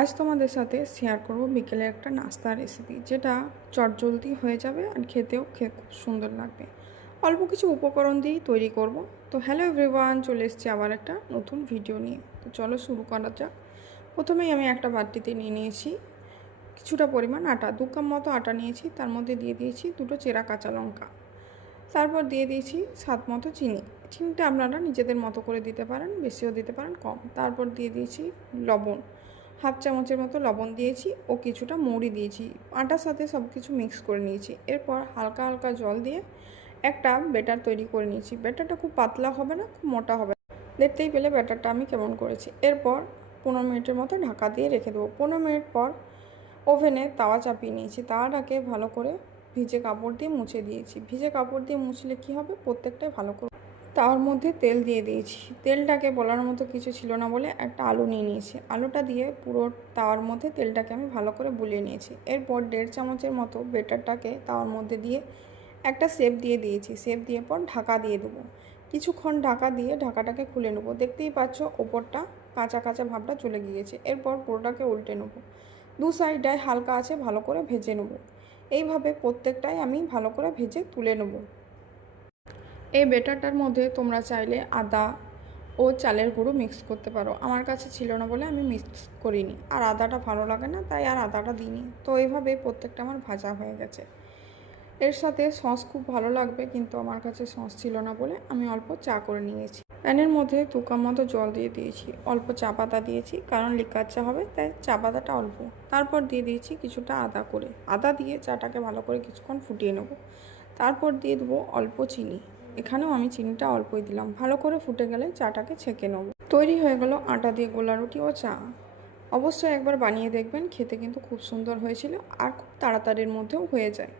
আজ তোমাদের সাথে শেয়ার করব বিকেলের একটা নাস্তার রেসিপি, যেটা চটজলদি হয়ে যাবে আর খেতেও খুব সুন্দর লাগবে। অল্প কিছু উপকরণ দিয়েই তৈরি করব। তো হ্যালো এভরিওয়ান, চলে এসেছি আবার একটা নতুন ভিডিও নিয়ে। তো চলো শুরু করা যাক। প্রথমেই আমি একটা বাটিতে নিয়ে নিয়েছি কিছুটা পরিমাণ আটা, 2 কাপ মতো আটা নিয়েছি। তার মধ্যে দিয়ে দিয়েছি 2টো চেরা কাঁচা লঙ্কা। তারপর দিয়ে দিয়েছি স্বাদ মতো চিনি। চিনিটা আপনারা নিজেদের মতো করে দিতে পারেন, বেশিও দিতে পারেন, কম। তারপর দিয়ে দিয়েছি লবণ, হাফ চামচের মতো লবণ দিয়েছি ও কিছুটা মৌরি দিয়েছি। আটার সাথে সব কিছু মিক্স করে নিয়েছি। এরপর হালকা হালকা জল দিয়ে একটা ব্যাটার তৈরি করে নিয়েছি। ব্যাটারটা খুব পাতলা হবে না, খুব মোটা হবে। দেখতেই পেলে ব্যাটারটা আমি কেমন করেছি। এরপর 15 মিনিটের মতো ঢাকা দিয়ে রেখে দেবো। 15 মিনিট পর ওভেনে তাওয়া চাপিয়ে নিয়েছি। তাওয়াটাকে ভালো করে ভিজে কাপড় দিয়ে মুছে দিয়েছি। ভিজে কাপড় দিয়ে মুছলে কী হবে, প্রত্যেকটাই ভালো করে। তাওয়ার মধ্যে তেল দিয়ে দিয়েছি। তেলটাকে বলার মতো কিছু ছিল না বলে একটা আলু নিয়ে নিয়েছি। আলুটা দিয়ে পুরো তাওয়ার মধ্যে তেলটাকে আমি ভালো করে বুলিয়ে নিয়েছি। এরপর 1.5 চামচের মতো বেটারটাকে তাওয়ার মধ্যে দিয়ে একটা শেপ দিয়ে দিয়েছি। শেপ দিয়ে পর ঢাকা দিয়ে দেবো। কিছুক্ষণ ঢাকা দিয়ে ঢাকাটাকে খুলে নেবো। দেখতেই পাচ্ছ ওপরটা কাঁচা কাঁচা ভাবটা চলে গিয়েছে। এরপর পুরোটাকে উল্টে নেবো। দু সাইডটায় হালকা আছে ভালো করে ভেজে নেব। এইভাবে প্রত্যেকটাই আমি ভালো করে ভেজে তুলে নেব। এই ব্যাটারটার মধ্যে তোমরা চাইলে আদা ও চালের গুঁড়ো মিক্স করতে পারো। আমার কাছে ছিল না বলে আমি মিক্স করিনি, আর আদাটা ভালো লাগে না তাই আর আদাটা দিইনি। তো এইভাবে প্রত্যেকটা আমার ভাজা হয়ে গেছে। এর সাথে সস খুব ভালো লাগবে, কিন্তু আমার কাছে সস ছিল না বলে আমি অল্প চা করে নিয়েছি। প্যানের মধ্যে 2 কাপ মতো জল দিয়ে দিয়েছি। অল্প চা পাতা দিয়েছি, কারণ লিকার চা হবে তাই চা পাতাটা অল্প। তারপর দিয়ে দিয়েছি কিছুটা আদা করে। আদা দিয়ে চাটাকে ভালো করে কিছুক্ষণ ফুটিয়ে নেব। তারপর দিয়ে দেবো অল্প চিনি। এখানেও আমি চিনিটা অল্পই দিলাম। ভালো করে ফুটে গেলে চাটাকে ছেঁকে নেব। তৈরি হয়ে গেল আটা দিয়ে গোলা রুটি ও চা। অবশ্যই একবার বানিয়ে দেখবেন, খেতে কিন্তু খুব সুন্দর হয়েছিল আর খুব তাড়াতাড়ির মধ্যেও হয়ে যায়।